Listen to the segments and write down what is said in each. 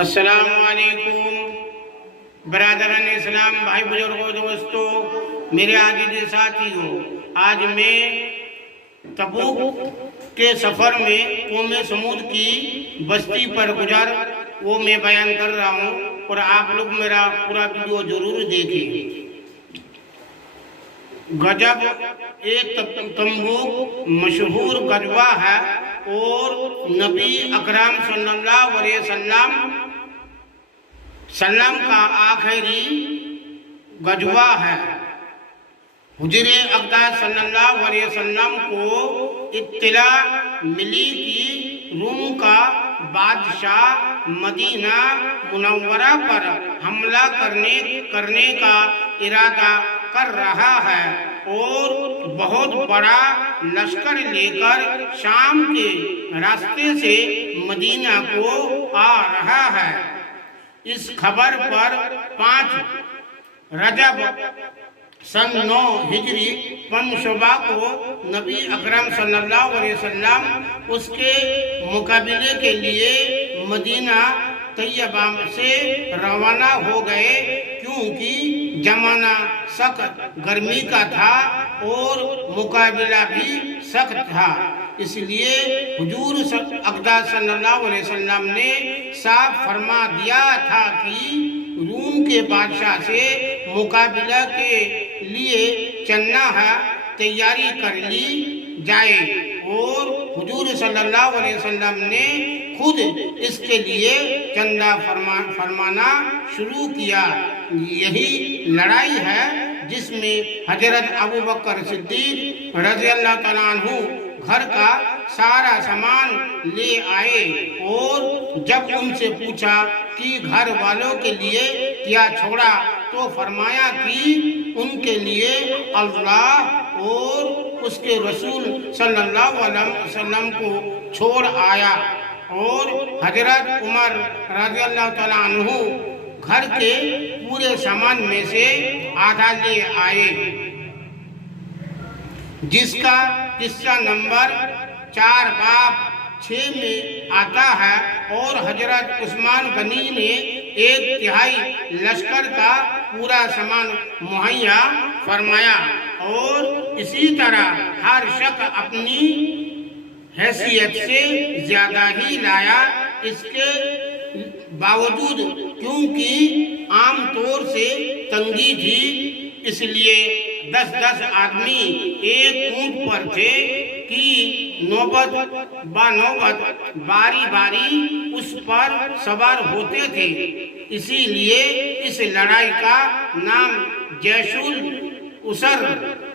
السلام علیکم برادران اسلام، بھائی بزرگوں، دوستوں، میرے عزیز ساتھیوں، آج میں تبوک کے سفر میں قوم سمود کی بستی پر گزر وہ میں بیان کر رہا ہوں، اور آپ لوگ میرا پورا ویڈیو ضرور دیکھیں۔ غزب ایک تبوک مشہور غزوہ ہے اور نبی اکرم صلی اللہ علیہ وسلم کا آخری غزوہ ہے۔ حضور اقدس صلی اللہ علیہ وسلم کو اطلاع ملی کہ روم کا بادشاہ مدینہ منورہ پر حملہ کرنے کا ارادہ کر رہا ہے اور بہت بڑا لشکر لے کر شام کے راستے سے مدینہ کو آ رہا ہے۔ اس خبر پر 5 رجب سن 9 ہجری پنجشنبہ کو نبی اکرم صلی اللہ علیہ وسلم اس کے مقابلے کے لیے مدینہ طیبہ سے روانہ ہو گئے، کیونکہ زمانہ سخت گرمی کا تھا اور مقابلہ بھی سخت تھا۔ اس لیے حضور اقدس صلی اللہ علیہ وسلم نے صاف فرما دیا تھا کہ روم کے بادشاہ سے مقابلہ کے لیے چلنا ہے، تیاری کر لی جائے، اور حضور صلی اللہ علیہ وسلم نے خود اس کے لیے چندہ فرمانا شروع کیا۔ یہی لڑائی ہے جس میں حضرت ابوبکر صدیق رضی اللہ تعالیٰ عنہ گھر کا سارا سامان لے آئے، اور جب ان سے پوچھا کہ گھر والوں کے لیے کیا چھوڑا، تو فرمایا کہ ان کے لیے اللہ اور اس کے رسول صلی اللہ علیہ وسلم کو چھوڑ آیا، اور حضرت عمر رضی اللہ تعالیٰ عنہ گھر کے پورے سامان میں سے آدھا لے آئے، جس کا قصہ نمبر 4 باب 6 میں آتا ہے، اور حضرت عثمان غنی نے 1/3 لشکر کا پورا سامان مہیا فرمایا، اور اسی طرح ہر شخص اپنی حیثیت سے زیادہ ہی لایا۔ اس کے باوجود کیونکہ عام طور سے تنگی تھی، اس لیے 10 آدمی ایک اونٹ پر تھے کہ نوبت بنوبت باری باری اس پر سوار ہوتے تھے۔ اسی لیے اس لڑائی کا نام جیش العسر،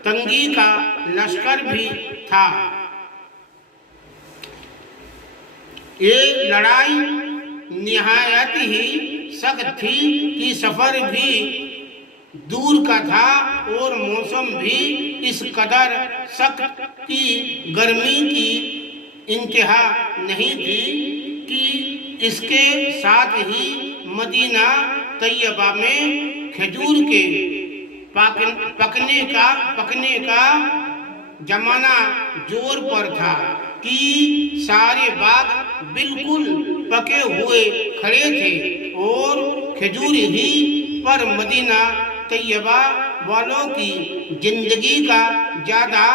تنگی کا لشکر بھی تھا۔ یہ لڑائی نہایت ہی سخت تھی کہ سفر بھی دور کا تھا، اور موسم بھی اس قدر سخت کہ گرمی کی انتہا نہیں تھی کہ اس کے ساتھ ہی مدینہ طیبہ میں کھجور کے پکنے کا زمانہ زور پر تھا کہ سارے باغ بالکل پکے ہوئے کھڑے تھے، اور کھجور ہی پر مدینہ طیبہ والوں کی زندگی کا زیادہ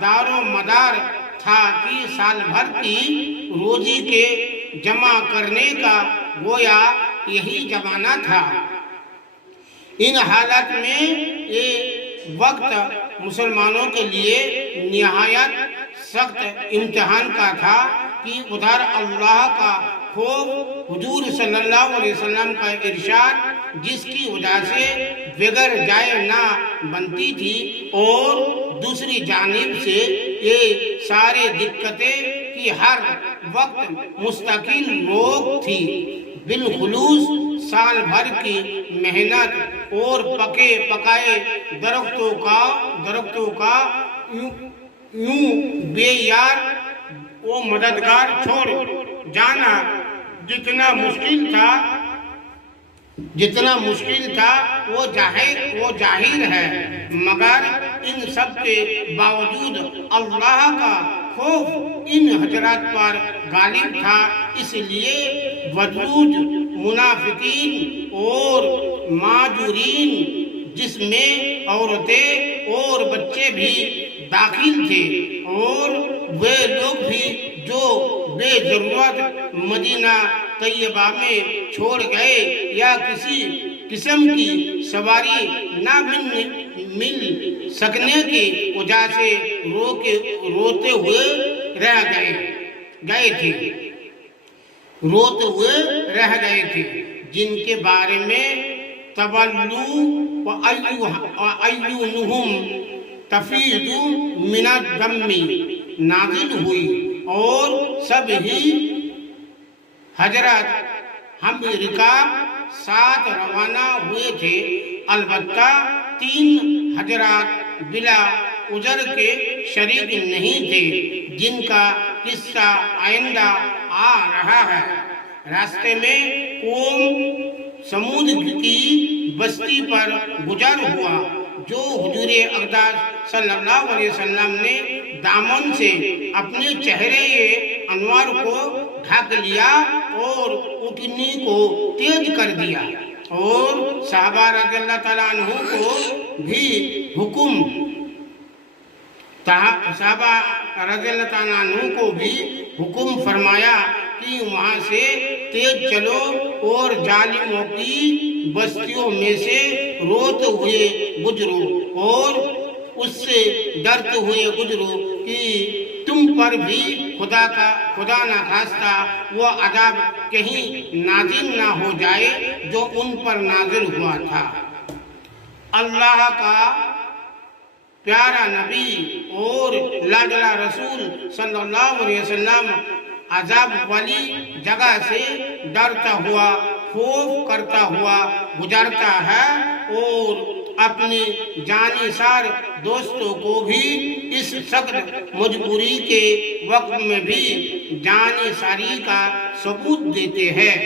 دار و مدار تھا کہ سال بھر کی روزی کے جمع کرنے کا گویا یہی زمانہ تھا۔ ان حالات میں یہ وقت مسلمانوں کے لیے نہایت سخت امتحان کا تھا کہ ادھر اللہ کا خوف، حضور صلی اللہ علیہ وسلم کا ارشاد جس کی وجہ سے بغیر جائے نہ بنتی تھی، اور دوسری جانب سے یہ سارے دقتیں کہ ہر وقت مستقل روک تھی، بالخصوص سال بھر کی محنت اور پکائے درختوں کا یوں بے یار و مددگار چھوڑ جانا جتنا مشکل تھا وہ ظاہر ہے، مگر ان سب کے باوجود اللہ کا خوف ان حضرات پر غالب تھا۔ اس لیے وجود منافقین اور ماجورین، جس میں عورتیں اور بچے بھی داخل تھے، اور وہ لوگ بھی جو بے ضرورت مدینہ طیبہ میں چھوڑ گئے یا کسی قسم کی سواری نہ مل سکنے کی وجہ سے روتے ہوئے رہ گئے تھے، جن کے بارے میں تولوا وَأَعْيُنُهُمْ تَفِيضُ مِنَ الدَّمِ نازل ہوئی، اور سب ہی حضرت امریکہ ساتھ روانہ ہوئے تھے، البتہ 3 حضرات بلا عذر کے شریک نہیں تھے، جن کا قصہ آئندہ آ رہا ہے۔ راستے میں قوم سمود کی بستی پر گزر ہوا، جو حضور اقدس صلی اللہ علیہ وسلم نے دامن سے اپنے چہرے انوار کو ڈھک لیا اور اٹھنی کو تیز کر دیا، اور صحابہ رضی اللہ تعالیٰ عنہ کو بھی حکم فرمایا کہ وہاں سے تیز چلو اور ظالموں کی بستیوں میں سے روتے ہوئے گزرو، اور اس سے ڈرتے ہوئے گزرو کہ تم پر بھی خدا نہ خواستہ وہ عذاب کہیں نازل نہ ہو جائے جو ان پر نازل ہوا تھا۔ اللہ کا پیارا نبی اور لاڈلا رسول صلی اللہ علیہ وسلم عذاب والی جگہ سے ڈرتا ہوا، خوف کرتا ہوا گزرتا ہے، اور اپنے جانثار دوستوں کو بھی اس سخت مجبوری کے وقت میں بھی جانثاری کا ثبوت دیتے ہیں،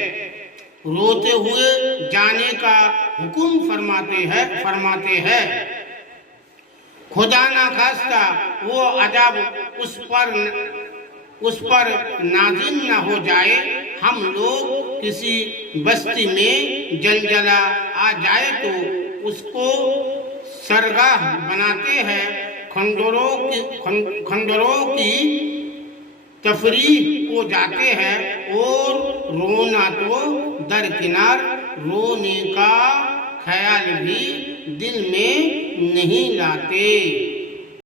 روتے ہوئے جانے کا حکم فرماتے ہیں۔ خدا نہ خواستہ وہ عذاب اس پر نازل نہ ہو جائے، ہم لوگ کسی بستی میں زلزلہ آ جائے تو اس کو سرگاہ بناتے ہیں، کھنڈروں کی تفریح کو جاتے ہیں، اور رونا تو درکنار، رونے کا خیال بھی دل میں نہیں لاتے۔